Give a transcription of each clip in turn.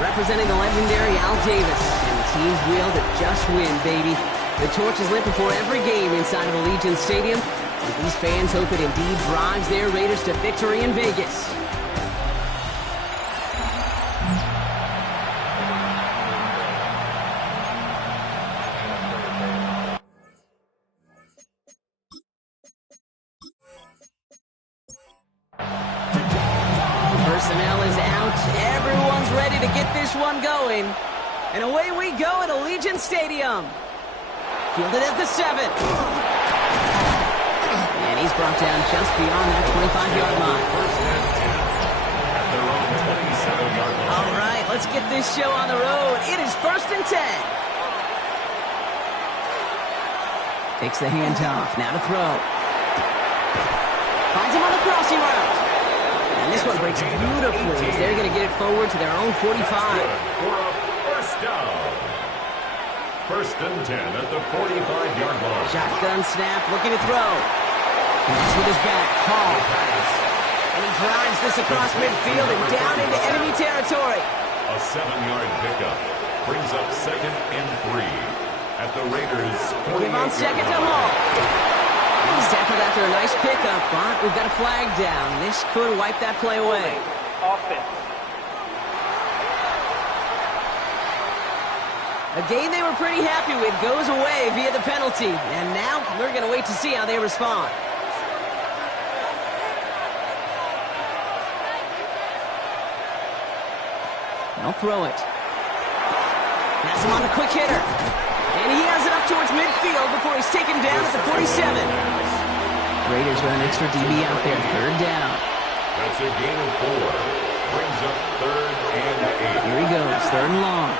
representing the legendary Al Davis. And the team's will to just win, baby. The torch is lit before every game inside of Allegiant Stadium, as these fans hope it indeed drives their Raiders to victory in Vegas. Personnel is out. Everyone's ready to get this one going. And away we go at Allegiant Stadium. Fielded at the 7. And he's brought down just beyond that 25-yard line. All right, let's get this show on the road. It is 1st and 10. Takes the handoff. Now to throw. Finds him on the crossing route. And this one breaks beautifully as they're going to get it forward to their own 45. For a first down. 1st and 10 at the 45-yard line. Shotgun snap, looking to throw. He's with his back. Hall. And he drives this across midfield and down into enemy territory. A 7-yard pickup brings up 2nd and 3 at the Raiders' 48. Give on 2nd to Hall. He's tackled after a nice pickup, but we've got a flag down. This could wipe that play away. Offense. A game they were pretty happy with goes away via the penalty. And now we're going to wait to see how they respond. They'll throw it. Has him on the quick hitter. And he has it up towards midfield before he's taken down at the 47. Raiders run an extra DB out there. 3rd down. That's a gain of 4. Brings up 3rd and 8. Here he goes. 3rd and long.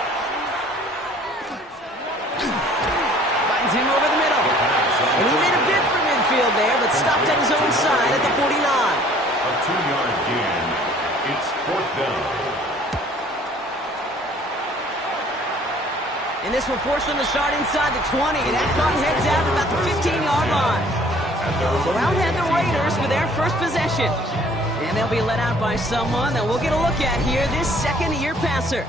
Finds him over the middle. And he made a bid for midfield there, but stopped at his own side at the 49. A 2-yard gain. It's 4th down. And this will force them to start inside the 20. And that punt heads out at about the 15-yard line. So out head the Raiders for their first possession. And they'll be let out by someone that we'll get a look at here, this second-year passer.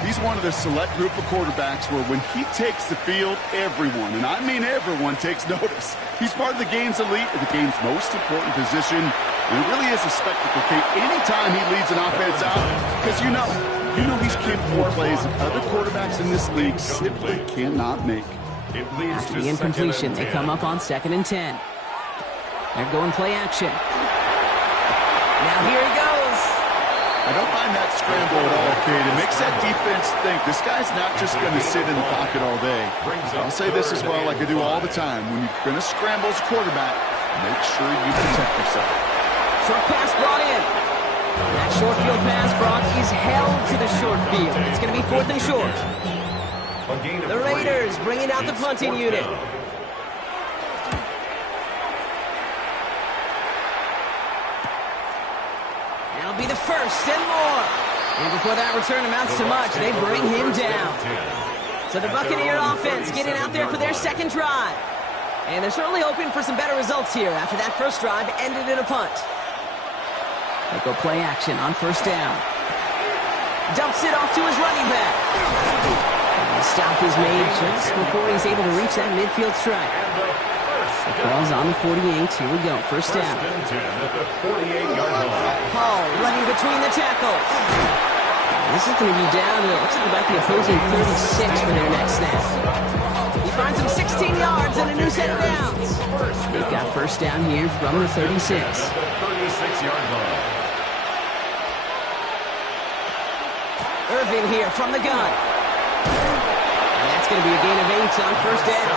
He's one of the select group of quarterbacks where when he takes the field, everyone, and I mean everyone, takes notice. He's part of the game's elite, the game's most important position. And it really is a spectacle, Kate, anytime he leads an offense out, because you know he's capable of plays that other quarterbacks in this league simply cannot make. After the incompletion, they come up on 2nd and 10. They're going play action. Now here he goes. I don't mind that scramble at all, Kate. It makes that defense think this guy's not just going to sit in the pocket all day. I'll say this as well, like I do all the time. When you're going to scramble as a quarterback, make sure you protect yourself. Short pass brought in. That short field pass, Brock, is held to the short field. It's going to be 4th and short. The Raiders bringing out the punting unit. That'll be the 1st and more. And before that return amounts to much, they bring him down. So the Buccaneer offense getting out there for their second drive. And they're certainly hoping for some better results here after that first drive ended in a punt. They go play action on 1st down. Dumps it off to his running back. And the stop is made just before he's able to reach that midfield strike. The ball's on the 48. Here we go. 1st down. Hall running between the tackles. This is going to be down to, looks like about the opposing 36 for their next snap. He finds him 16 yards and a new set of downs. They've got 1st down here from the 36. 36-yard line. Irvin here from the gun. And that's going to be a gain of 8 on 1st down.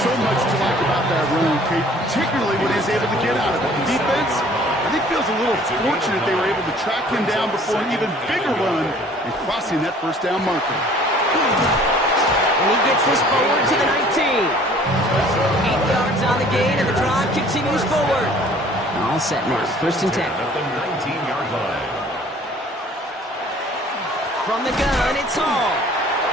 So much to like about that run, Kate, particularly when he's able to get out of it. The defense, I think, feels a little fortunate they were able to track him down before an even bigger run and crossing that 1st down marker. And he gets this forward to the 19. 8 yards on the gain, and the drive continues forward. All set now. 1st and 10. At the 19-yard line. From the gun, it's Hall.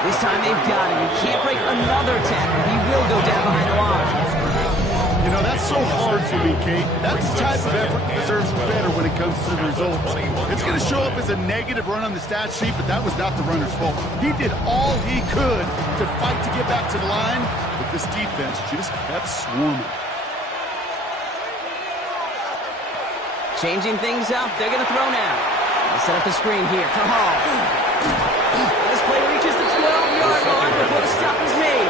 This time they've got him. He can't break another tackle. He will go down behind the line. You know, that's so hard for me, Kate. That's the type of effort that deserves better when it comes to the results. It's going to show up as a negative run on the stat sheet, but that was not the runner's fault. He did all he could to fight to get back to the line, but this defense just kept swarming. Changing things up. They're going to throw now. They'll set up the screen here for Hall. This play reaches the 12-yard line before the stop is made.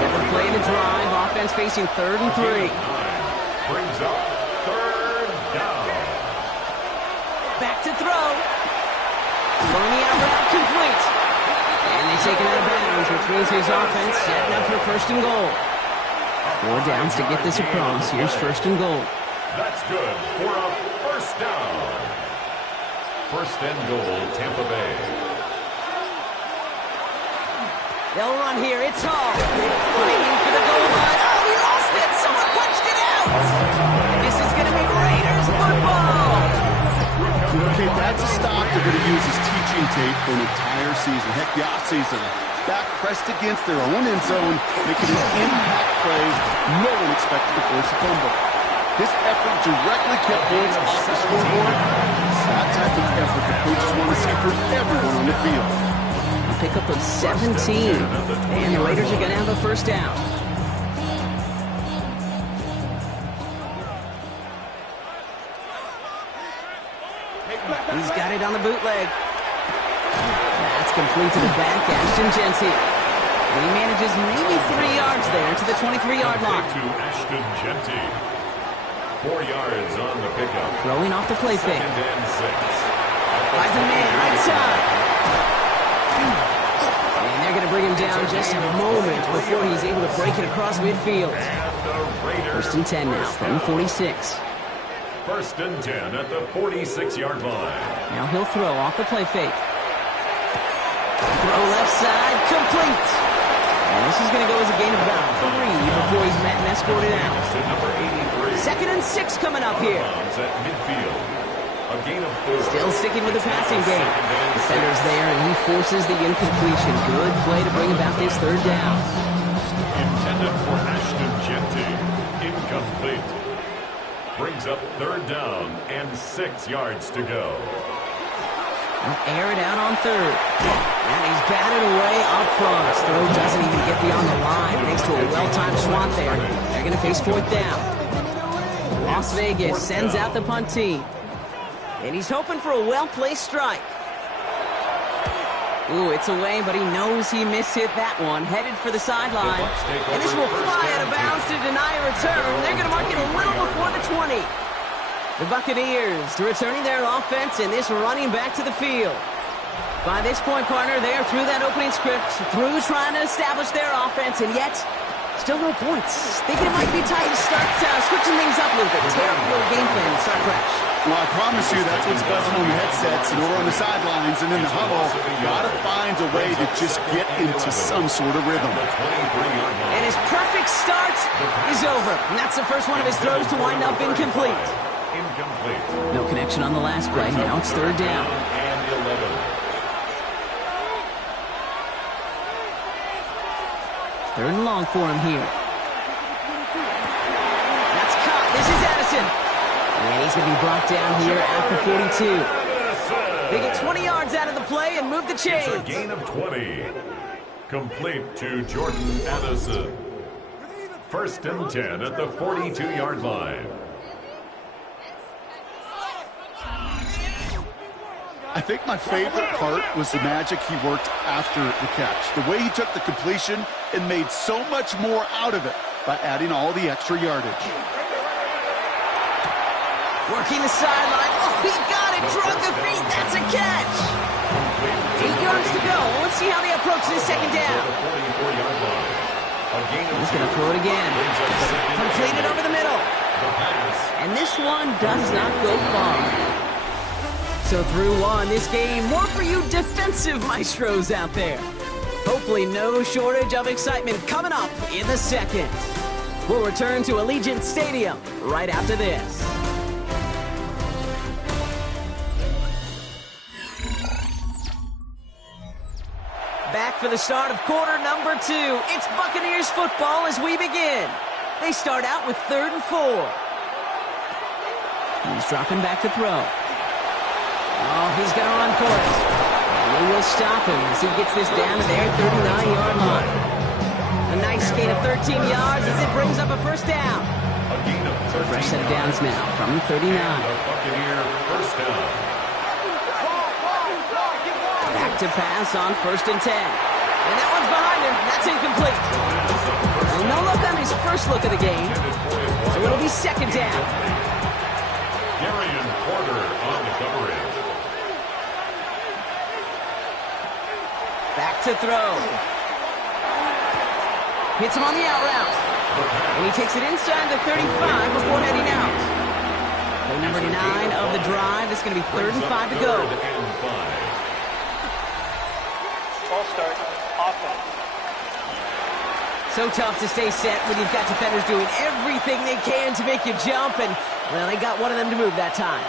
Seventh play of the drive. Offense facing 3rd and 3. Brings up 3rd down. Back to throw. Throwing the out route complete. And they take it out of bounds, which means his offense setting up for 1st and goal. 4 downs to get this across. Here's 1st and goal. That's good for a 1st down. 1st and goal, Tampa Bay. They'll run here. It's Hall. Fighting for the goal line. Oh, he lost it. Someone punched it out. And this is going to be Raiders football. Okay, that's a stop they're going to use as teaching tape for an entire season. Heck, the offseason. Back pressed against their own end zone, making an impact play. No one expected to force a fumble. This effort directly kept points off the scoreboard. It's that type of effort the coaches want to see from everyone on the field. A pickup of 17. And the Raiders are going to have a 1st down. He's got it on the bootleg. That's complete to the back, Ashton Genty. And he manages maybe 3 yards there to the 23-yard line. To Ashton Genty. 4 yards on the pickup. Throwing off the play fake. 2nd and 6. Finds a man right side. And they're going to bring him down just a moment before he's able to break it across midfield. And the Raiders. 1st and 10 now from the 46. 1st and 10 at the 46-yard line. Now he'll throw off the play fake. Throw left side, complete. And this is going to go as a gain of about 3 before he's met and escorted out. To number 83. 2nd and 6 coming up here. At midfield. A gain of 4. Still sticking with the passing game. Defender's there, and he forces the incompletion. Good play to bring about this 3rd down. Intended for Ashton Genty. Incomplete. Brings up 3rd down and 6 yards to go. They'll air it out on 3rd. And he's batted away up front. His throw doesn't even get beyond the line. Thanks to a well-timed swat there. They're going to face 4th down. Las Vegas sends out the punt team. And he's hoping for a well-placed strike. Ooh, it's away, but he knows he mishit that one. Headed for the sideline. And this will fly out of bounds to deny a return. They're going to mark it a little before the 20. The Buccaneers returning their offense and this running back to the field. By this point, partner, they are through that opening script, through trying to establish their offense, and yet still no points. Thinking it might be time to start switching things up a little bit. Terrible game plan to start fresh. Well, I promise you that's what's buzzing on the headsets and over on the sidelines and in the huddle. Got to find a way to just get into some sort of rhythm. And his perfect start is over. And that's the first one of his throws to wind up incomplete. No connection on the last play. Now it's 3rd down. And 11. 3rd and long for him here. That's caught. This is Addison. And he's going to be brought down here at the 42. They get 20 yards out of the play and move the chains. It's a gain of 20. Complete to Jordan Addison. 1st and 10 at the 42-yard line. I think my favorite part was the magic he worked after the catch. The way he took the completion and made so much more out of it by adding all the extra yardage. Working the sideline. Oh, he got it. Drug the feet. That's a catch. 8 yards to go. Let's see how they approach this 2nd down. He's going to throw it again. Completed over the middle. And this one does not go far. So through one, this game, more for you defensive maestros out there. Hopefully no shortage of excitement coming up in the 2nd. We'll return to Allegiant Stadium right after this. Back for the start of quarter number 2. It's Buccaneers football as we begin. They start out with 3rd and 4. He's dropping back to throw. Oh, he's going to run for it. And they will stop him as he gets this down to their 39-yard line. A nice gain of 13 yards as it brings up a first down. So a fresh set of downs now from the 39. Buccaneer first down. Back to pass on 1st and 10. And that one's behind him. That's incomplete. Well, no look on his first look of the game. So it'll be 2nd down. Darian Porter on the coverage. Back to throw. Hits him on the out route. And he takes it inside the 35 before heading out. Play number 9 of the drive. It's going to be 3rd and 5 to go. Ball start. Offense. So tough to stay set when you've got defenders doing everything they can to make you jump. And, well, they got one of them to move that time.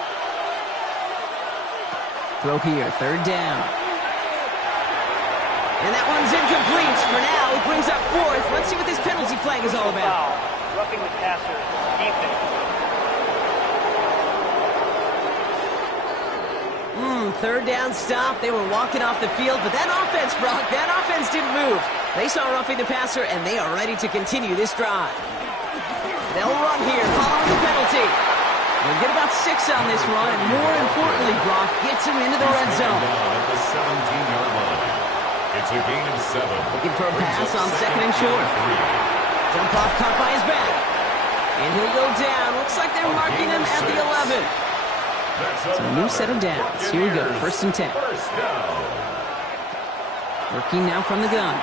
Throw here. 3rd down. And that one's incomplete for now. It brings up 4th. Let's see what this penalty flag is all about. Roughing the passer. Defense. 3rd down stop. They were walking off the field, but that offense, Brock, that offense didn't move. They saw roughing the passer, and they are ready to continue this drive. They'll run here following the penalty. They'll get about 6 on this run, and more importantly, Brock gets him into the red zone. At the 17-yard line. It's a gain of 7. Looking for a pass on 2nd and short. Jump off caught by his back. And he'll go down. Looks like they're marking him at the 11. So a new set of downs. Here we go. 1st and 10. Working now from the gun.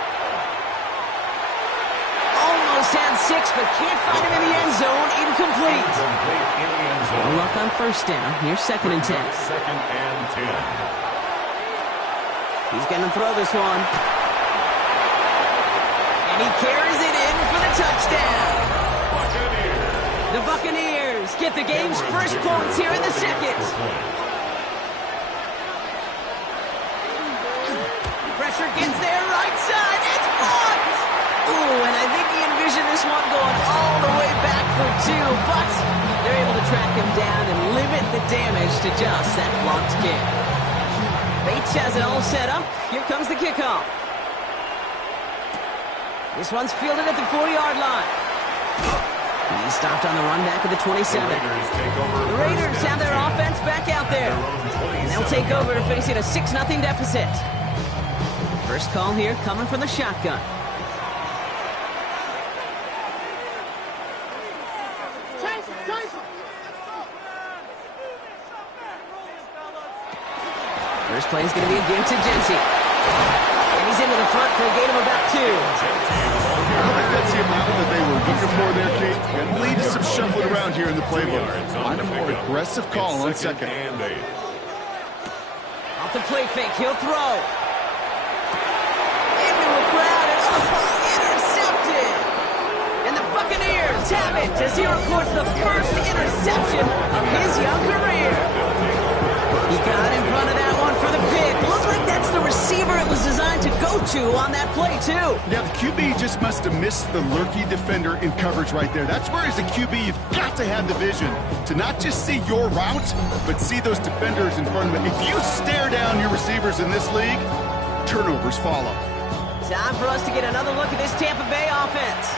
Almost had 6, but can't find him in the end zone. Incomplete. No luck on 1st down. Here's 2nd and 10. 2nd and 10. He's going to throw this one. And he carries it in for the touchdown. The Buccaneers get the game's first points here in the 2nd. Pressure gets there, right side. It's blocked. Ooh, and I think he envisioned this one going all the way back for 2, but they're able to track him down and limit the damage to just that blocked kick. Bates has it all set up. Here comes the kickoff. This one's fielded at the 4-yard line. He's stopped on the run back of the 27. The Raiders have their offense back out there. And they'll take over facing a 6-0 deficit. First call here coming from the shotgun. First play is going to be a give to Genty. And he's into the front for a gain of about 2. I don't think that's the amount that they were looking for there, Kate. And lead to some shuffling around here in the playbook. Find a more aggressive call on 2nd. Off the play fake, he'll throw. Into a crowd, and intercepted. And the Buccaneers have it as he records the first interception of his young career. He got in front of that one for the pick. Looks like that's the receiver it was designed to go to on that play, too. Yeah, the QB just must have missed the lurky defender in coverage right there. That's where, as a QB, you've got to have the vision to not just see your route, but see those defenders in front of it. If you stare down your receivers in this league, turnovers follow. Time for us to get another look at this Tampa Bay offense.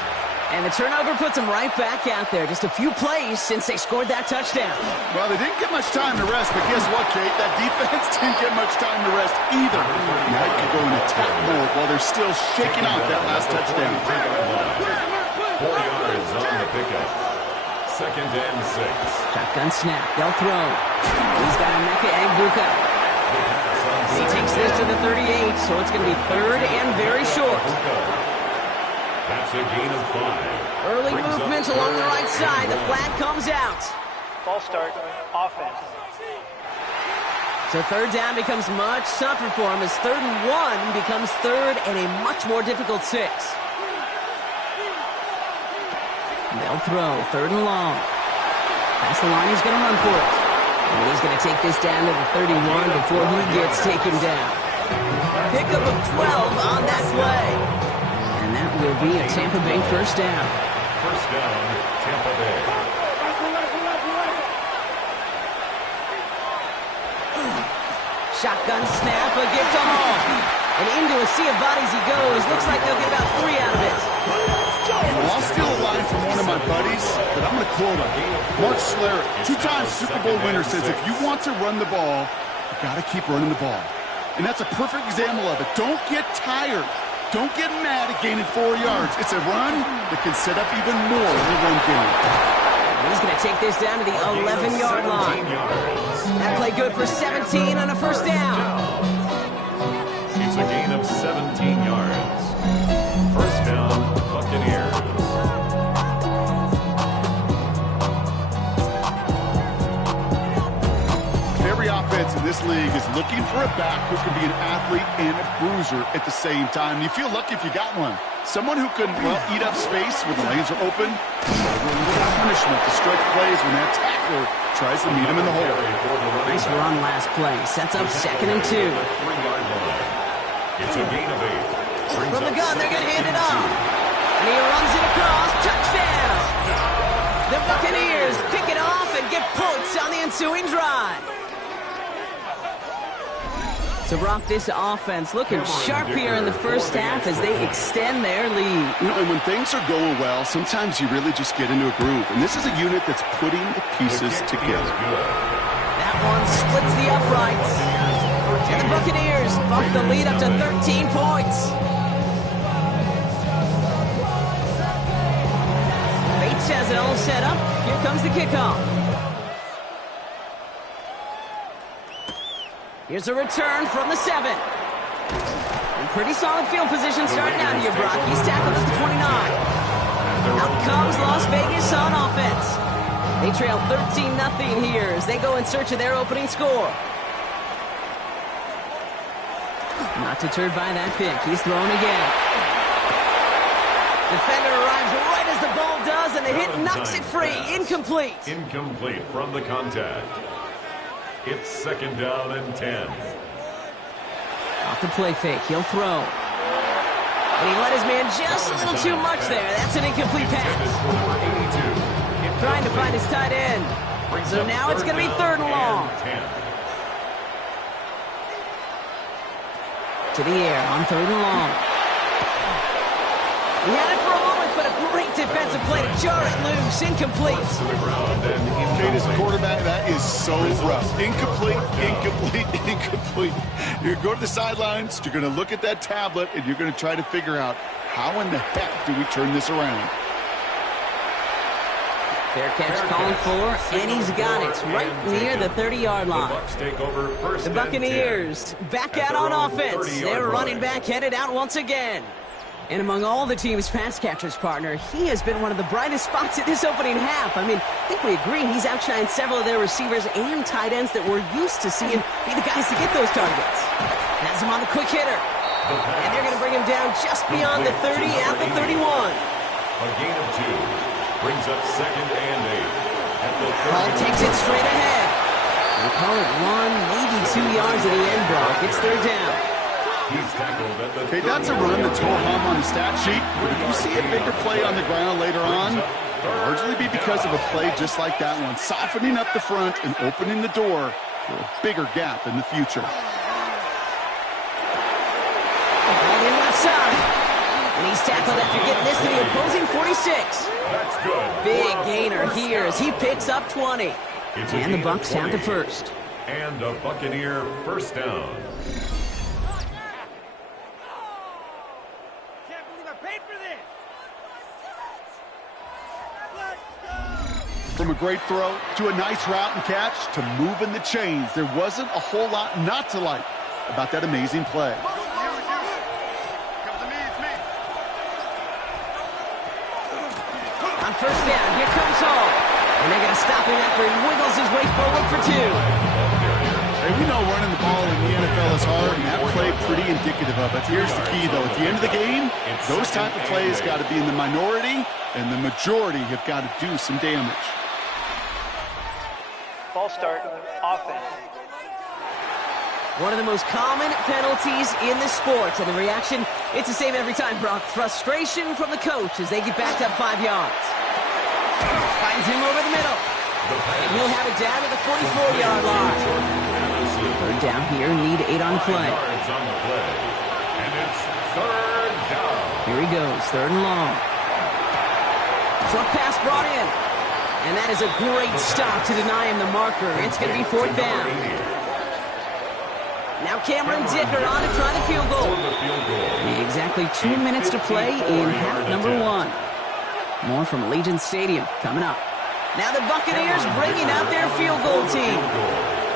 And the turnover puts them right back out there. Just a few plays since they scored that touchdown. Well, they didn't get much time to rest, but guess what, Kate? That defense didn't get much time to rest either. Now you could go in attack mode while they're still shaking out that last touchdown. 4 yards on the pickup. 2nd and 6. Shotgun snap. They'll throw. He's got a Mcfl. He takes this to the 38, so it's going to be 3rd and very short. That's a gain of 5. Early movement along the right side. The flag comes out. Ball start. Offense. So 3rd down becomes much tougher for him as 3rd and 1 becomes 3rd and a much more difficult 6. They'll throw. 3rd and long. Past the line, he's going to run for it. And he's going to take this down to the 31 before he gets taken down. Pickup of 12 on that play. And that will be a Tampa Bay first down. First down, Tampa Bay. Shotgun snap, a gift to Hall. And into a sea of bodies he goes. Looks like they'll get about 3 out of it. Well, I'll steal a line from one of my buddies, but I'm going to quote him. Mark Schlereth, 2-time Super Bowl winner, says if you want to run the ball, you got to keep running the ball. And that's a perfect example of it. Don't get tired. Don't get mad at gaining 4 yards. It's a run that can set up even more in the run game. He's going to take this down to the 11-yard line. That play good for 17 on a first down. It's a gain of 17 yards. First down, Buccaneers. Every offense in this league is looking for a back who can be an athlete and a bruiser at the same time. You feel lucky if you got one. Someone who can, well, eat up space when the lanes are open. A little punishment to stretch plays when that tackler tries to meet him in the hole. Nice run last play. Sets up 2nd and 2. 3-yard line. It's a gain of 8. From the gun, they're going to hand it off. And he runs it across. Touchdown! The Buccaneers pick it off and get points on the ensuing drive. So, Brock, this offense looking sharp here in the first half as they extend their lead. You know, and when things are going well, sometimes you really just get into a groove. And this is a unit that's putting the pieces together. That one splits the uprights. And the Buccaneers bump the lead up to 13 points. Bates has it all set up. Here comes the kickoff. Here's a return from the 7. And pretty solid field position starting out here, Brock. He's tackled at the 29. Out comes Las Vegas on offense. They trail 13-0 here as they go in search of their opening score. Not deterred by that pick. He's thrown again. Defender arrives right as the ball does, and the hit knocks it free. Incomplete. Incomplete from the contact. It's 2nd down and 10. Off the play fake, he'll throw. And he let his man just a little too much there. That's an incomplete pass. Trying to find his tight end. So now it's going to be 3rd and long. To the air on 3rd and long. He had it for a moment, but a great defensive play to jar it loose. Incomplete. Kate, as a quarterback, that is so rough. Incomplete, incomplete, incomplete. You're going to go to the sidelines, you're going to look at that tablet, and you're going to try to figure out how in the heck do we turn this around. Fair catch called for, and he's got it right near the 30-yard line. The Buccaneers back out on offense. Their running back headed out once again. And among all the team's pass catchers, partner, he has been one of the brightest spots in this opening half. I mean, I think we agree he's outshined several of their receivers and tight ends that we're used to seeing be the guys to get those targets. Has him on the quick hitter. And they're going to bring him down just beyond the 30 at the 31. A gain of 2. Brings up 2nd and 8. Ball takes it straight ahead. We'll call it 1, maybe 2 yards at the end, Brock. It's 3rd down. He's tackled at the Okay, that's a run that's ho-hum on the stat sheet. But if you see a bigger play on the ground later on, it'll largely be because of a play just like that one, softening up the front and opening the door for a bigger gap in the future. Ball in left side. And he's tackled after getting this to the opposing 46. That's good. Big gainer here as he picks up 20. And the Bucs have the first. And a Buccaneer first down. Can't believe I paid for this. From a great throw to a nice route and catch to moving the chains, there wasn't a whole lot not to like about that amazing play. On first down, here comes Hall. And they're going to stop him after he wiggles his way forward for 2. Hey, we know running the ball in the NFL is hard, and that play pretty indicative of it. Here's the key, though. At the end of the game, those type of plays got to be in the minority, and the majority have got to do some damage. Ball start, offense. One of the most common penalties in the sport. And the reaction, it's the same every time, Brock. Frustration from the coach as they get backed up 5 yards. Finds him over the middle. And he'll have it down to the 44-yard line. Third down here, need 8 on the play. And it's third down. Here he goes, third and long. Short pass brought in. And that is a great stop to deny him the marker. It's going to be fourth down. Now Cameron Dicker on to try the field goal. Exactly 2 minutes to play in half number 1. More from Allegiant Stadium coming up. Now the Buccaneers bringing out their field goal team.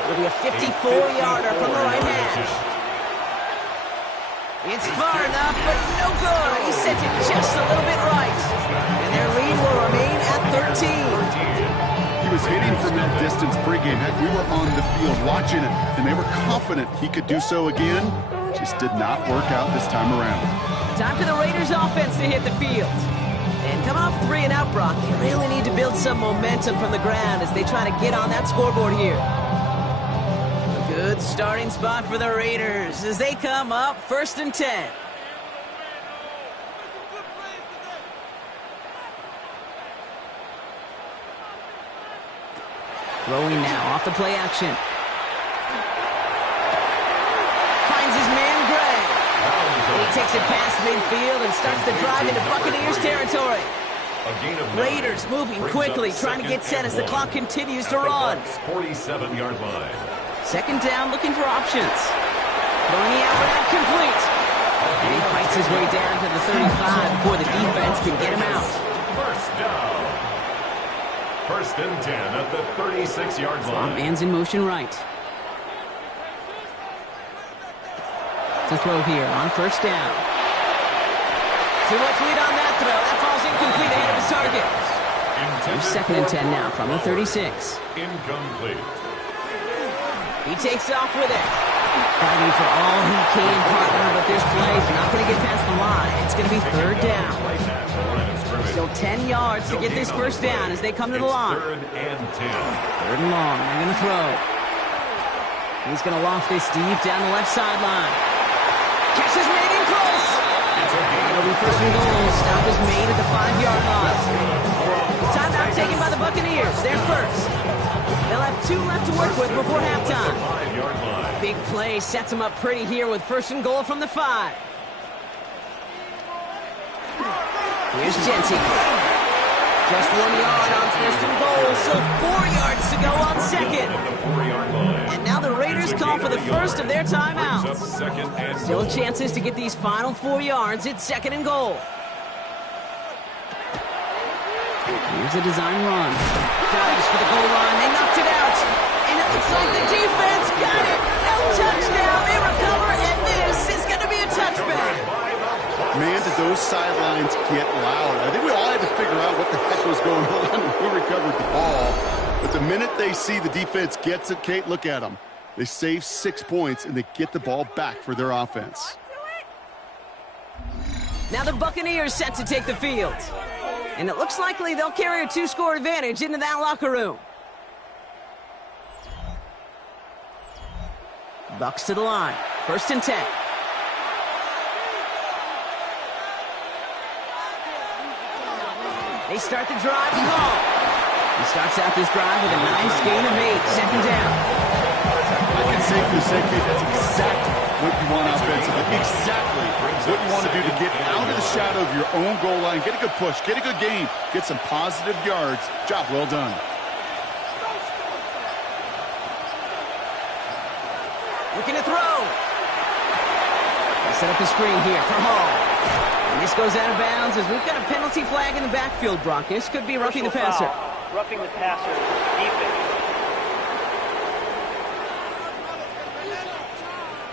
It'll be a 54-yarder from the right hash. It's far enough, but no good. He sent it just a little bit right. And their lead will remain at 13. He was hitting from that distance pregame. Heck, we were on the field watching it, and they were confident he could do so again. Just did not work out this time around. Time for the Raiders offense to hit the field. And coming off 3 and out, Brock, they really need to build some momentum from the ground as they try to get on that scoreboard here. A good starting spot for the Raiders as they come up 1st and 10. Throwing now off the play action. Finds his man, Gray. And he takes it past midfield and starts the drive into Buccaneers territory. Raiders moving quickly, trying to get set as the clock continues to run. 47-yard line. Second down, looking for options. Throwing the out route complete. And he fights his way down to the 35 before the defense can get him out. First down. 1st and 10 at the 36-yard line. Man's in motion right. To throw here on 1st down. Too much lead on that throw. That falls incomplete ahead of his target. There's 2nd and 10 now from the 36. Incomplete. He takes off with it. Fighting for all he can, partner, but this play's not going to get past the line. It's going to be 3rd down. Still 10 yards to get this 1st down as they come to the line. 3rd and 10. 3rd and long. They're going to throw. He's going to loft this deep down the left sideline. Catch is made in close. It'll be 1st and goal. Stop is made at the 5-yard line. Timeout taken by the Buccaneers. They're first. They'll have 2 left to work with before halftime. Big play sets them up pretty here with 1st and goal from the 5. Here's Genty. Just 1 yard on 1st and goal, so 4 yards to go on 2nd. And now the Raiders call for the first of their timeouts. Still chances to get these final 4 yards. It's 2nd and goal. Here's a design run. Dives for the goal line. They knocked it out. And it looks like the defense got it. No touchdown. They recover, and this is going to be a touchback. Man, did those sidelines get loud. I think we all had to figure out what the heck was going on and who recovered the ball. But the minute they see the defense gets it, Kate, look at them. They save 6 points, and they get the ball back for their offense. Now the Buccaneers set to take the field. And it looks likely they'll carry a 2-score advantage into that locker room. Bucks to the line. 1st and 10. They start the drive and call. He starts out this drive with a nice gain of 8. 2nd down. I can safely say, Kate, that's exactly what you want offensively. Exactly what you want to do to get out of the shadow of your own goal line, get a good push, get a good gain, get some positive yards. Job well done. Looking to throw. They set up the screen here for Hall. And this goes out of bounds as we've got a penalty flag in the backfield, Brock. This could be roughing the passer. Roughing the passer. Defense.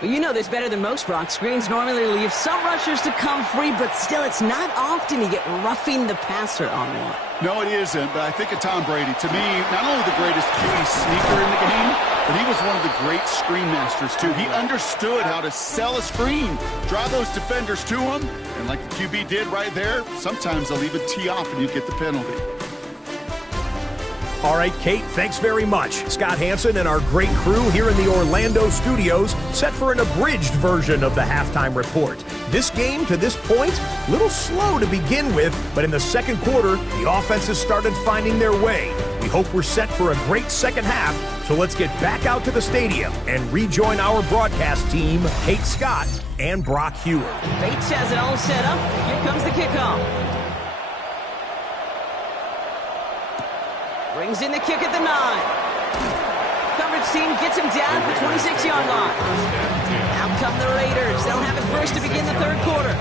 Well, you know this better than most, Brock. Screens normally leave some rushers to come free, but still, it's not often you get roughing the passer on one. No, it isn't, but I think of Tom Brady. To me, not only the greatest QB sneaker in the game, but he was one of the great screen masters, too. He understood how to sell a screen, draw those defenders to him, and like the QB did right there, sometimes they'll even tee off and you get the penalty. All right, Kate, thanks very much. Scott Hansen and our great crew here in the Orlando studios set for an abridged version of the halftime report. This game, to this point, a little slow to begin with, but in the second quarter, the offenses started finding their way. We hope we're set for a great second half, so let's get back out to the stadium and rejoin our broadcast team, Kate Scott and Brock Hewer. Bates has it all set up. Here comes the kickoff. Brings in the kick at the 9. Coverage team gets him down at the 26-yard line. Out come the Raiders. They'll have it first to begin the third quarter.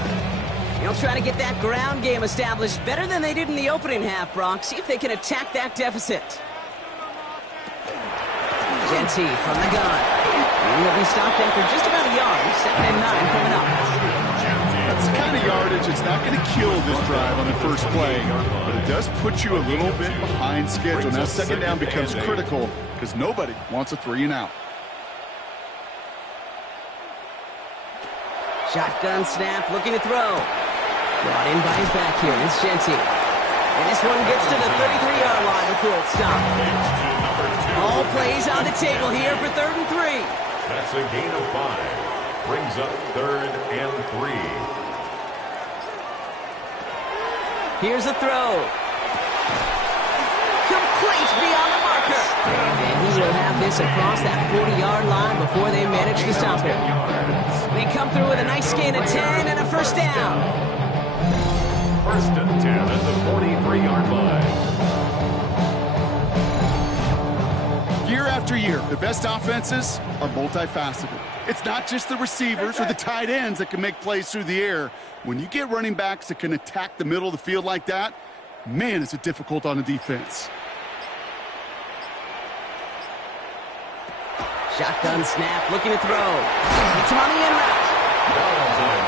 They'll try to get that ground game established better than they did in the opening half, Brock. See if they can attack that deficit. Genty from the gun. He'll be stopped after just about a yard. 2nd and 9 coming up. That's the kind of yardage it's not going to kill this drive on the first play, but it does put you a little bit behind schedule. Now second down becomes critical because nobody wants a 3-and-out. Shotgun snap, looking to throw. Brought in by his back here. It's Genty. And this one gets to the 33-yard line before it's stopped. All plays on the table here for 3rd and 3. That's a gain of 5. Brings up 3rd and 3. Here's a throw. Complete beyond the marker. And he will have this across that 40-yard line before they manage to stop him. They come through with a nice gain of 10 and a first down. 1st and 10 at the 43-yard line. Year after year, the best offenses are multifaceted. It's not just the receivers or the tight ends that can make plays through the air. When you get running backs that can attack the middle of the field like that, man, is it difficult on the defense. Shotgun snap, looking to throw. It's him on the in route.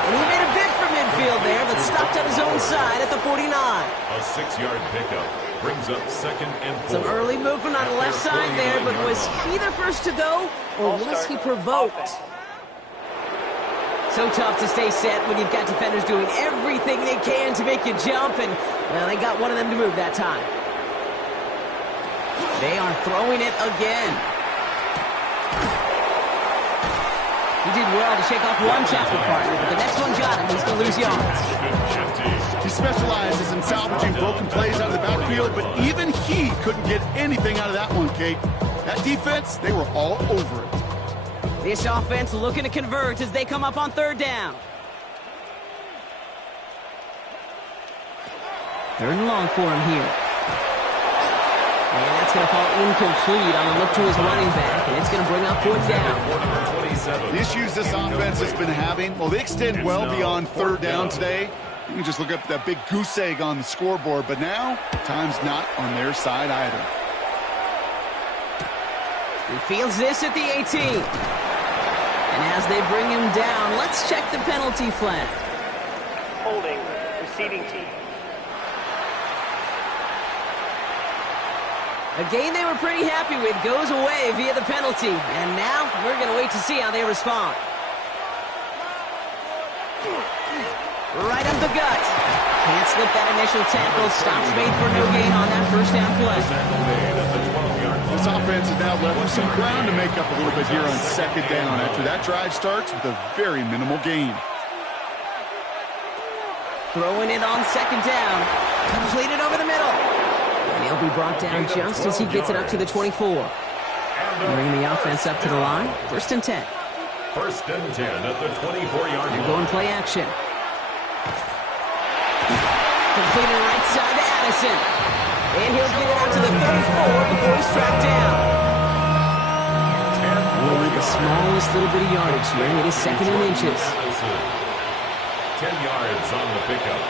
And he made a bid for midfield there, but stopped on his own side at the 49. A 6-yard pickup. Brings up 2nd and 4. Some early movement on the left side there, but was he the first to go, or was he provoked? So tough to stay set when you've got defenders doing everything they can to make you jump, and, well, they got one of them to move that time. They are throwing it again. He did well to shake off one tackle partner, but the next one got him. He's going to lose yards. He specializes in salvaging broken plays out of the backfield, but even he couldn't get anything out of that one, Kate. That defense, they were all over it. This offense looking to convert as they come up on 3rd down. 3rd and long for him here. And that's going to fall incomplete on a look to his running back, and it's going to bring up 4th down. The issues this offense has been having, well, they extend well beyond 3rd down today. You can just look up that big goose egg on the scoreboard, but now, time's not on their side either. He fields this at the 18. And as they bring him down, let's check the penalty flag. Holding, receiving team. A game they were pretty happy with goes away via the penalty. And now we're going to wait to see how they respond. Right up the gut. Can't slip that initial tackle. Stops made for no gain on that first down play. This offense is now left with some ground to make up a little bit here on 2nd down after that drive starts with a very minimal gain. Throwing it on 2nd down. Completed over the middle. And he'll be brought down just as he gets it up to the 24. Bringing the offense up to the line. 1st and 10. 1st and 10 at the 24-yard line. They're going play action. Completed right side to Addison. And he'll get it out to the 34 before he's tracked down. Only the smallest little bit of yardage here. It is 2nd and inches. 10 yards on the pickup.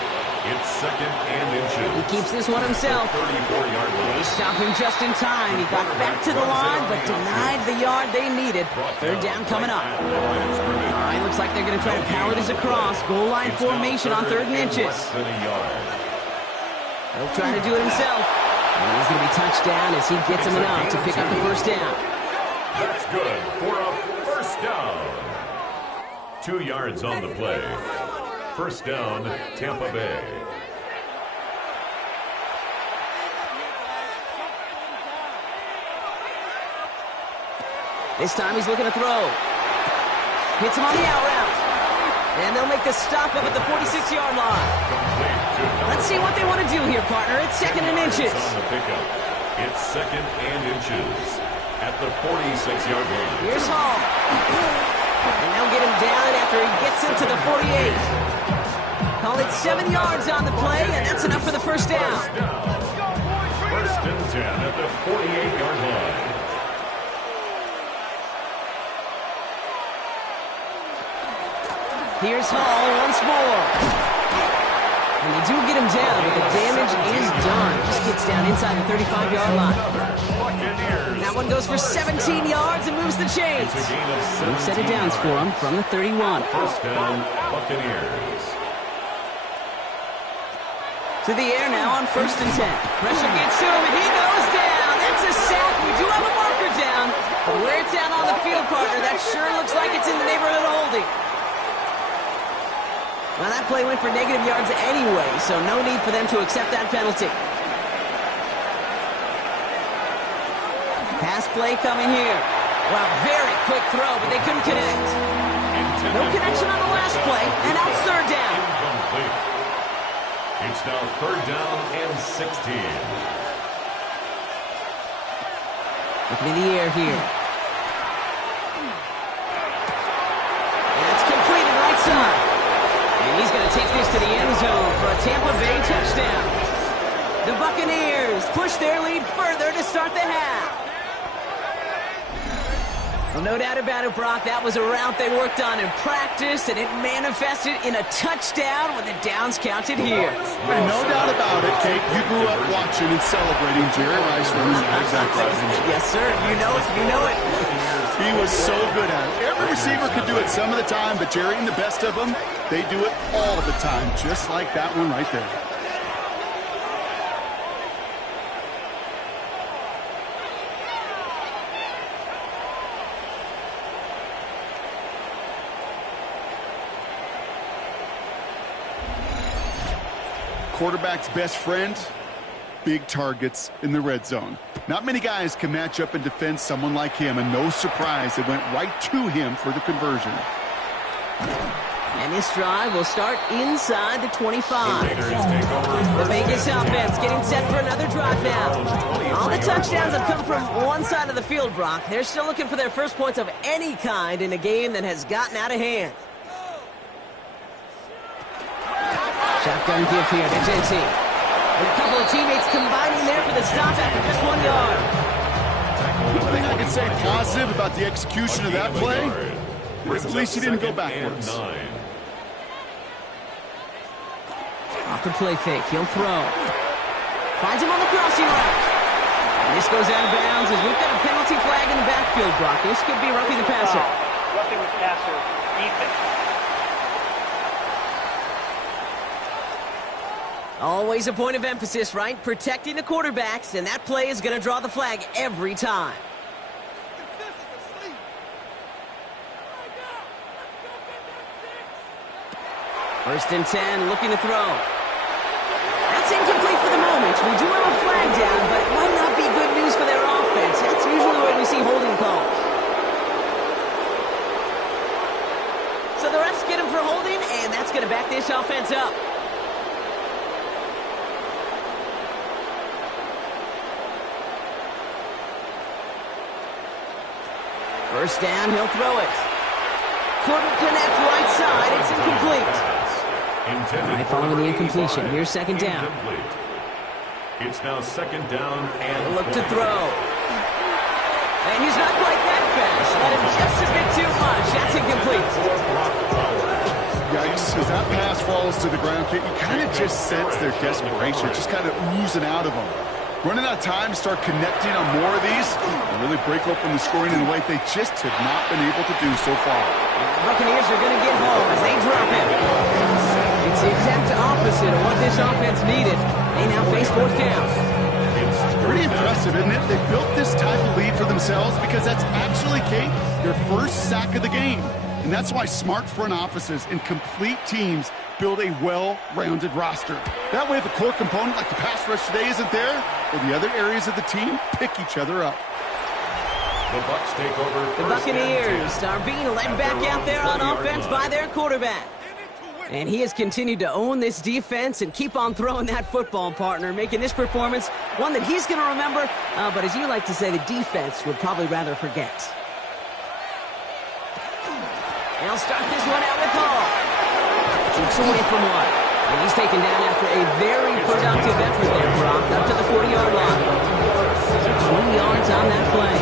It's 2nd and inches. He keeps this one himself. 34-yard line. They stop him just in time. He got back to the line, but denied the yard they needed. 3rd down coming up. All right, looks like they're going to try to power this across. Goal line formation on 3rd and inches. He'll try to do it himself. And he's going to be touched down as he gets him enough to pick up the 1st down. That's good for a 1st down. 2 yards on the play. 1st down, Tampa Bay. This time he's looking to throw. Hits him on the out route. And they'll make the stop up at the 46-yard line. Let's see what they want to do here, partner. It's 2nd and inches. On the pickup. It's 2nd and inches at the 46-yard line. Here's Hall. And they'll get him down after he gets into the 48. Call it 7 yards on the play, and that's enough for the first down. First and 10 at the 48-yard line. Here's Hall once more. And they do get him down, but the damage is done. Just gets down inside the 35-yard line. That one goes for 17 yards and moves the chains. New set of downs for him from the 31. First down, Buccaneers. To the air now on 1st and 10. Pressure gets to him, and he goes down. That's a sack. We do have a marker down. But where it's down on the field, partner, that sure looks like it's in the neighborhood of holding. Well, that play went for negative yards anyway, so no need for them to accept that penalty. Pass play coming here. Well, very quick throw, but they couldn't connect. No connection on the last play, and now it's 3rd down. Incomplete. It's now 3rd down and 16. Looking in the air here. That's completed right side. And he's going to take this to the end zone for a Tampa Bay touchdown. The Buccaneers push their lead further to start the half. Well, no doubt about it, Brock. That was a route they worked on in practice, and it manifested in a touchdown when the downs counted here. And no doubt about it, Kate. You grew up watching and celebrating Jerry Rice running that exact route. Yes, sir. You know it. You know it. He was so good at it. Every receiver could do it some of the time, but Jerry and the best of them, they do it all the time, just like that one right there. Quarterback's best friend, big targets in the red zone. Not many guys can match up and defend someone like him, and no surprise, it went right to him for the conversion. And this drive will start inside the 25. The Vegas offense getting set for another drive now. All the touchdowns have come from one side of the field, Brock. They're still looking for their first points of any kind in a game that has gotten out of hand. Shotgun give here to JT. And a couple of teammates combining there for the stop after just 1 yard. One thing I can say positive about the execution of that play is at least he didn't go backwards. Off the play fake, he'll throw. Finds him on the crossing route. And this goes out of bounds as we've got a penalty flag in the backfield, Brock. This could be roughing the passer. Roughing the passer, defense. Always a point of emphasis, right? Protecting the quarterbacks, and that play is going to draw the flag every time. First and 10, looking to throw. That's incomplete for the moment. We do have a flag down, but it might not be good news for their offense. That's usually where we see holding calls. So the refs get him for holding, and that's going to back this offense up. First down, he'll throw it. Couldn't connect right side. It's incomplete. All right, following the incompletion, here's 2nd down. It's now 2nd down and Look to throw. And he's not quite that fast. Let him just a bit too much. That's incomplete. Yikes, as that pass falls to the ground, you kind of just sense their desperation, just kind of oozing out of them. Running out of time to start connecting on more of these and really break open the scoring in a way they just have not been able to do so far. The Buccaneers are going to get home as they drop him. It's the exact opposite of what this offense needed. They now face 4th down. It's pretty impressive, isn't it? They built this type of lead for themselves because that's actually, Kate, their first sack of the game. And that's why smart front offices and complete teams build a well-rounded roster. That way, if a core component like the pass rush today isn't there, or the other areas of the team pick each other up. The The Bucs take over. The Buccaneers are being led back out there on offense by their quarterback. And he has continued to own this defense and keep on throwing that football, partner, making this performance one that he's going to remember, but as you like to say, the defense would probably rather forget. They'll start this one out with Hall. Keeps away from one. And he's taken down after a very productive effort there, Brock, up to the 40-yard line. So 20 yards on that play.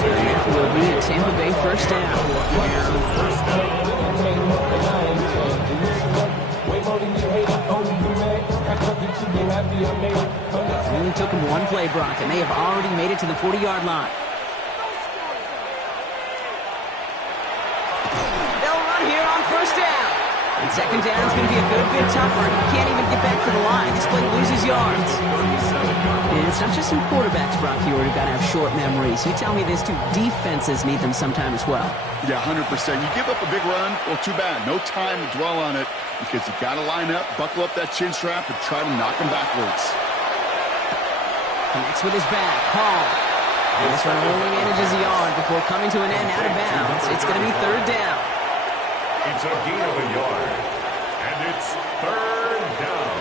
And that will be a Tampa Bay first down. It only took him one play, Brock, and they have already made it to the 40-yard line. They'll run here on first down. And second down is going to be a good bit tougher. He can't even get back to the line. This play loses yards. And it's not just some quarterbacks, Brock, here who've got to have short memories. You tell me this too, defenses need them sometime as well. Yeah, 100%. You give up a big run, well, too bad. No time to dwell on it because you got to line up, buckle up that chin strap, and try to knock him backwards. Connects with his back. Hall. And this one only manages a yard before coming to an end out of bounds. It's going to be third down. It's a gain of a yard. And it's third down.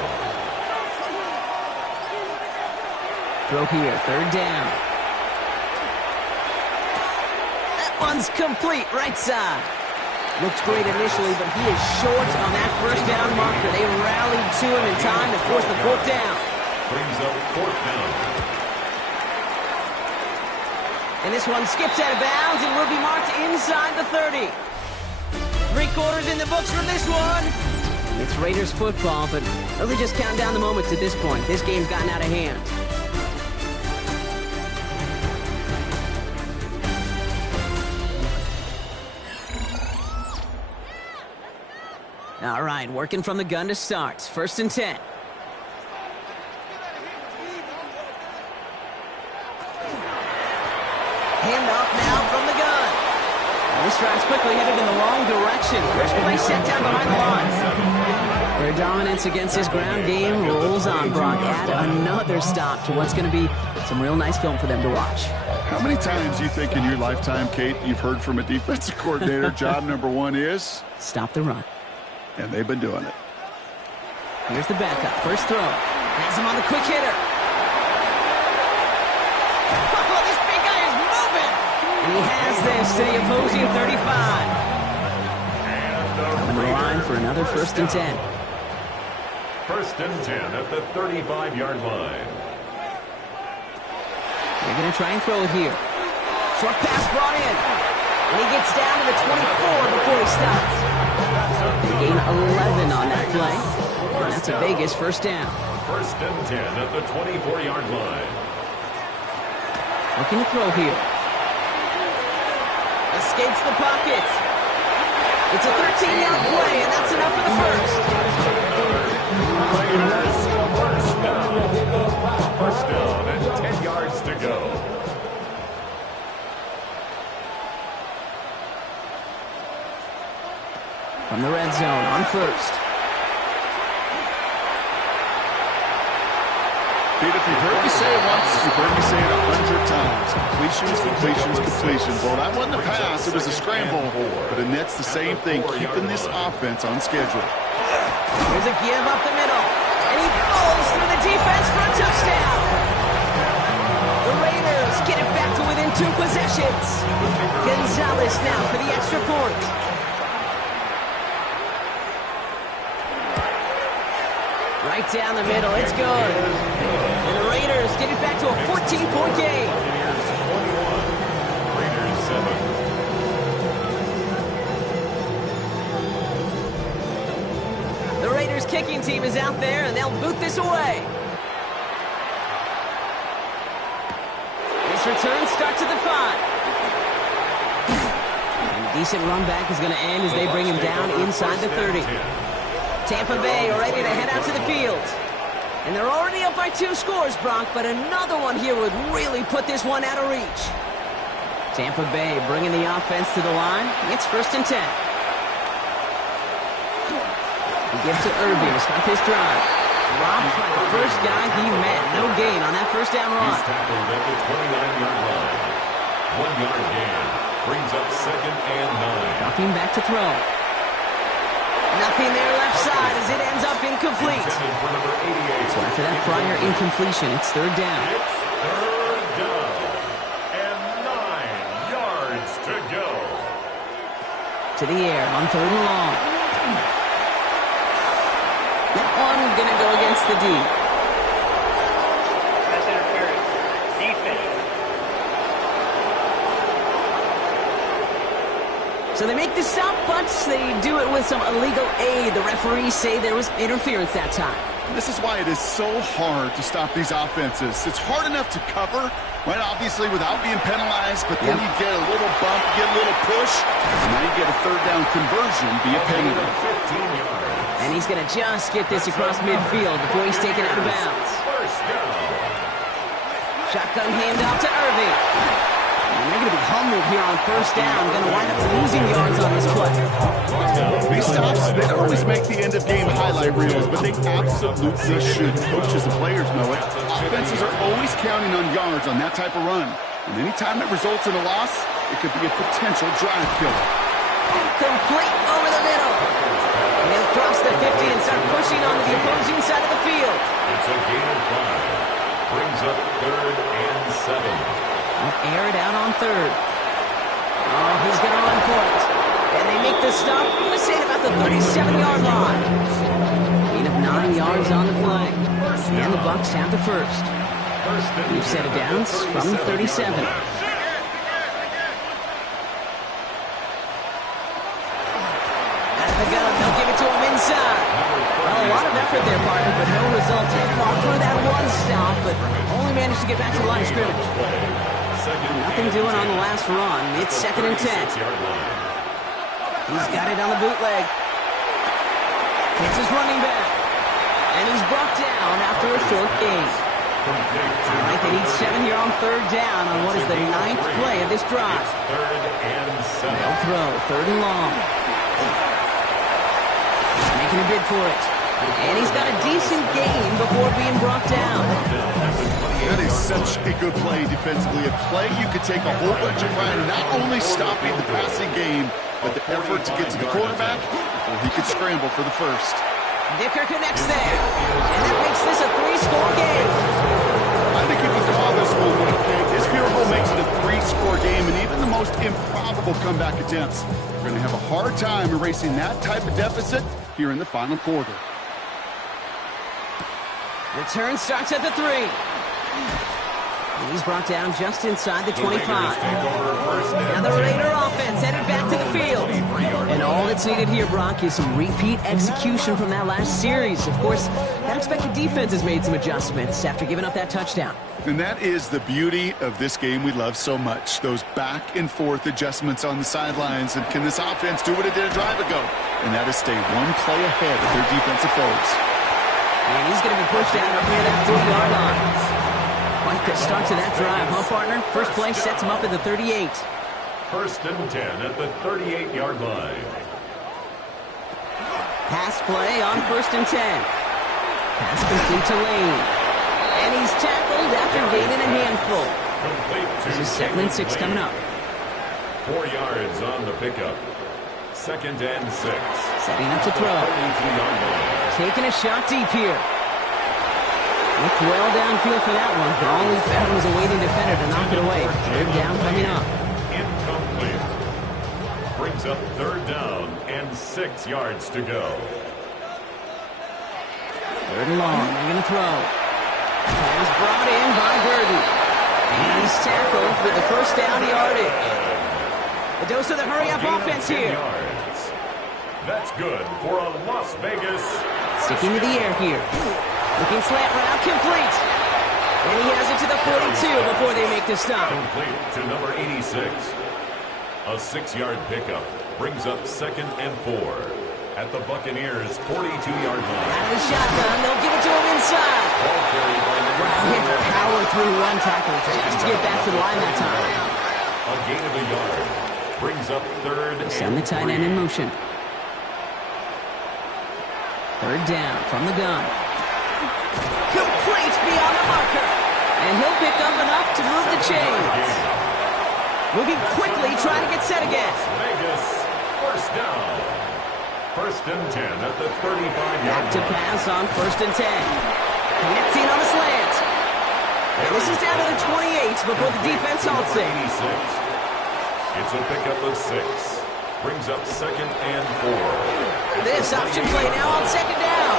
Throw here, third down. That one's complete, right side. Looks great initially, but he is short on that first down marker. They rallied to him in time to force the fourth down. Brings up fourth down. And this one skips out of bounds and will be marked inside the 30. 3 quarters in the books for this one. It's Raiders football, but really just count down the moments at this point. This game's gotten out of hand. All right, working from the gun to start. First and 10. Handoff now from the gun. And this drive's quickly headed in the wrong direction. First play set down behind the line. Their dominance against this ground game rolls on, Brock. Add another stop to what's going to be some real nice film for them to watch. How many times do you think in your lifetime, Kate, you've heard from a defensive coordinator, job number 1 is? Stop the run. And they've been doing it. Here's the backup. First throw. Has him on the quick hitter. Oh, this big guy is moving. And he has this to the opposing 35. Coming to the line for another first and 10. First and 10 at the 35-yard line. They're going to try and throw it here. Short pass brought in. And he gets down to the 24 before he stops. They gain 11 on that play. And that's a Vegas first down. First and 10 at the 24-yard line. Looking to throw here. Escapes the pocket. It's a 13-yard play, and that's enough for the first. First down and 10 yards to go. From the red zone on first. Pete, if you've heard me say it once, you've heard me say it 100 times. Completions, completions, completions. Well, that wasn't a pass. It was a scramble. But it nets the same thing, keeping this offense on schedule. Here's a give up the middle. And he falls through the defense for a touchdown. The Raiders get it back to within 2 possessions. Gonzalez now for the extra point. Right down the middle, it's good. And the Raiders get it back to a 14-point game. Raiders 7. The Raiders kicking team is out there, and they'll boot this away. This return starts at the 5. And a decent run back is going to end as they bring him down inside the 30. Tampa Bay ready to head out to the field. And they're already up by 2 scores, Brock, but another one here would really put this one out of reach. Tampa Bay bringing the offense to the line. It's first and 10. He gives to Irving to start this drive. Dropped by the first guy he met. No gain on that first down run. He's tackled at the 29-yard line. 1 yard gain. Brings up 2nd and 9. Dropping back to throw. Nothing there left side as it ends up incomplete. Intended for number 88. So after that prior incompletion, it's 3rd down. It's 3rd down. And 9 yards to go. To the air on 3rd and long. That one going to go against the D. Pass interference. Defense. So they make the stop, but they do it with some illegal aid. The referees say there was interference that time. This is why it is so hard to stop these offenses. It's hard enough to cover, right, obviously, without being penalized, but then you get a little bump, you get a little push, and now you get a 3rd down conversion via penalty. 15 yards. And he's going to just get this across midfield before he's taken out of bounds. 1st down. Shotgun handoff to Irving. And they're going to be humbled here on 1st down. Going to wind up losing yards on this play. These stops, they don't always make the end-of-game highlight reels, but they absolutely should. Coaches and players know it. Offenses are always counting on yards on that type of run. And anytime it results in a loss, it could be a potential drive killer. Complete over the middle. And they'll cross the 50 and start pushing onto the opposing side of the field. It's a gain of 5. Brings up 3rd and 7. They'll air it out on 3rd. Oh, he's going to run for it. And they make the stop. I'm going to say about the 37-yard line. Gain of 9 yards on the play. And the Bucs have the first. New set of downs from the 37. They'll give it to him inside. Well, a lot of effort there, partner, but no results. He fought through that one stop, but only managed to get back to the line of scrimmage. Nothing doing on the last run. It's 2nd and 10. He's got it on the bootleg. It's his running back. And he's brought down after a short gain. All right, they need 7 here on 3rd down on what is the 9th play of this drive. 3rd and 7. They'll throw 3rd and long. He's making a bid for it. And he's got a decent gain before being brought down. That is such a good play defensively. A play you could take a whole bunch of pride in not only stopping the passing game, but the effort to get to the quarterback before he could scramble for the first. Dicker connects there. And that makes this a 3-score game. I think you can call this one okay. This field goal makes it a 3-score game, and even the most improbable comeback attempts are going to have a hard time erasing that type of deficit here in the final quarter. Return starts at the 3. And he's brought down just inside the 25. Now the Raider offense headed back to the field. And all that's needed here, Brock, is some repeat execution from that last series. Of course, that expected defense has made some adjustments after giving up that touchdown. And that is the beauty of this game we love so much. Those back and forth adjustments on the sidelines. And can this offense do what it did a drive ago? And that is stay one play ahead of their defensive foes. And he's going to be pushed out up near that 40-yard line. Quite the start to that drive, huh, partner? First play sets him up at the 38. 1st and 10 at the 38-yard line. Pass play on 1st and 10. Pass complete to Lane. And he's tackled after gaining a handful. This is 2nd and 6 coming up. 4 yards on the pickup. 2nd and 6. Setting up to throw. 32-yard line. Taking a shot deep here. Looked well downfield for that one. All he found was a waiting defender to knock it away. 3rd down coming up. Incomplete. Brings up 3rd down and 6 yards to go. 3rd and long. They're going to throw. Pass brought in by Burden. And he's tackled with the 1st down yardage. The dose of the hurry-up offense here. Yards. That's good for a Las Vegas. Sticking to the air here. Looking slant route, complete. And he has it to the 42 before they make the stop. Complete to number 86. A 6-yard pickup brings up 2nd and 4 at the Bucaneers' 42-yard line. Out of the shotgun, they'll give it to him inside. Ball carried by number Wow, he had to power through one tackle just to get back to the line that time. A gain of a yard brings up 3rd Send the tight end in motion. 3rd down from the gun. Complete beyond the marker. And he'll pick up enough to move the chains. Moving quickly, trying to get set again. Vegas, first down. First and 10 at the 35-yard Back to line. pass on first and 10. Connecting on the slant. And this is down to the 28 before the defense halts it. 86. It's a pickup of 6. Brings up second and 4. This option play now on second down.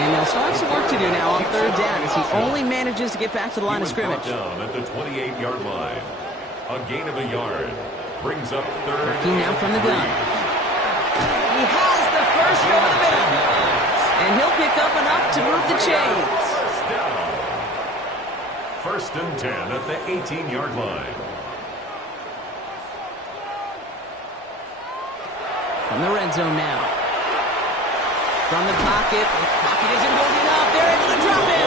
And they'll still have some work to do now on third down as he only manages to get back to the line of scrimmage. Down at the 28-yard line. A gain of a yard. Brings up third. Working now from the gun. He has the first over the middle. And he'll pick up enough to move the chains. First down. First and 10 at the 18-yard line. From the red zone now. From the pocket. The pocket isn't holding up. They're able to drop it.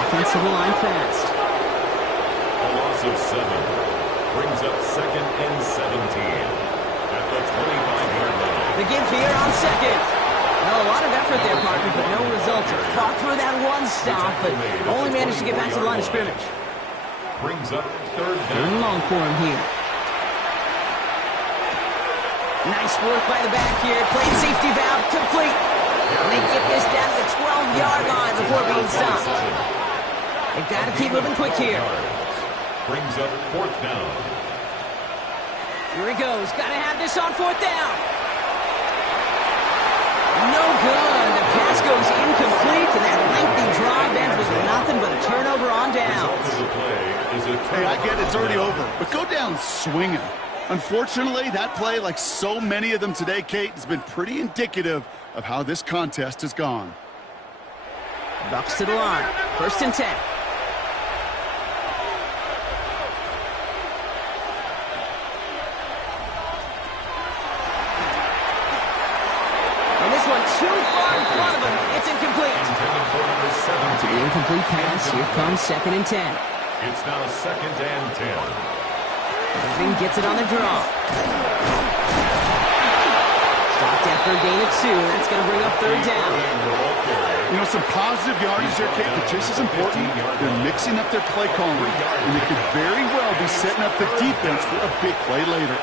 Offensive line fast. A loss of 7. Brings up second and 17 at the 25-yard line. The give here on second. Well, a lot of effort there, Parker, but no results. Fought through that one stop, but only managed to get back to the line of scrimmage. Brings up third Third and down. long for him here. Nice work by the back here. Playing safety valve complete. And they get this down to the 12-yard line before being stopped. They've got to keep moving quick here. Brings up fourth down. Here he goes. Got to have this on fourth down. No good. The pass goes incomplete, and that lengthy drive ends with nothing but a turnover on downs. Result of the play is a Hey, I get it, it's already turnover. over. But go down swinging. Unfortunately, that play, like so many of them today, Kate, has been pretty indicative of how this contest has gone. Bucks to the line. First and 10. And this one too far in front of him. It's incomplete. Intended for number To 17. the incomplete pass, here comes second and 10. It's now second and 10. Irving gets it on the draw. Stopped after a gain of 2. That's going to bring up third down. You know, some positive yardage there, Kate, but just as important, they're mixing up their play calling, and they could very well be setting up the defense for a big play later.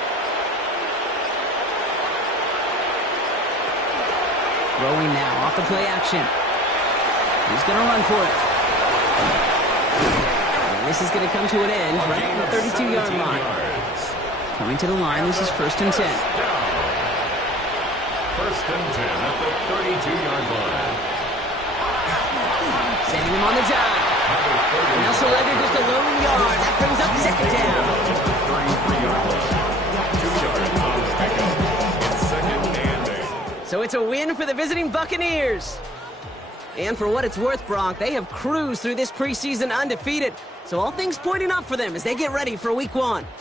Throwing now off the play action. He's going to run for it. And this is going to come to an end right at the 32-yard line. Coming to the line, this is first and 10. First and 10 at the 32-yard line. Sending him on the dive. And Nelson Leonard just a lone yard. That brings up second down. 33-yard line. 2 yards on pickup. It's second and 8. So it's a win for the visiting Buccaneers. And for what it's worth, Brock, they have cruised through this preseason undefeated. So all things pointing up for them as they get ready for week 1.